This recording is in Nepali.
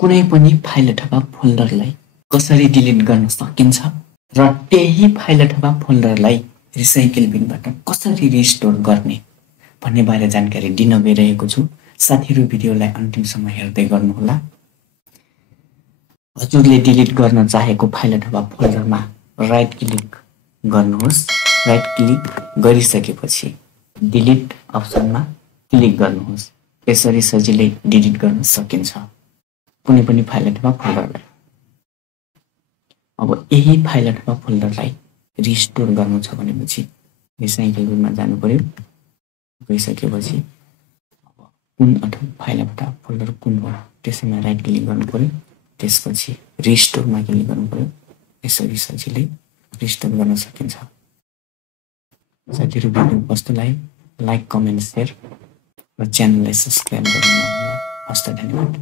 कुनै पनि फाइल अथवा फोल्डरलाई कसरी डिलिट गर्न सकिन्छ र त्यही फाइल अथवा फोल्डरलाई रिसाइकल बिनबाट कसरी रिस्टोर गर्ने भन्ने बारे जानकारी दिन गइरहेको छु। साथीहरु भिडियोलाई अन्तिमसम्म हेर्दै गर्नुहोला। हजुरले डिलिट गर्न चाहेको फाइल अथवा फोल्डरमा राइट क्लिक गर्नुहोस्। राइट क्लिक गरिसकेपछि डिलिट अप्सनमा क्लिक गर्नुहोस्। यसरी सजिलै डिलिट गर्न सकिन्छ कुनै पनि फाइल अथवा फोल्डरलाई। अब यही फाइल अथवा फोल्डरलाई रिस्टोर गर्नु छ भनेपछि रिसाइकल बिनमा जानु पर्यो। गइसकेपछि अब कुन अथवा फाइल अथवा फोल्डर कुन हो त्यसैमा राइट क्लिक गर्नु पर्यो। त्यसपछि रिस्टोरमा क्लिक गर्नु पर्यो। यसरी सजिलै रिस्टोर गर्न सकिन्छ। साथीहरु भिडियो कस्तो लाग्यो लाइक कमेन्ट शेयर र च्यानललाई सब्स्क्राइब गर्नु नभुल्नु। हस्त धन्यवाद।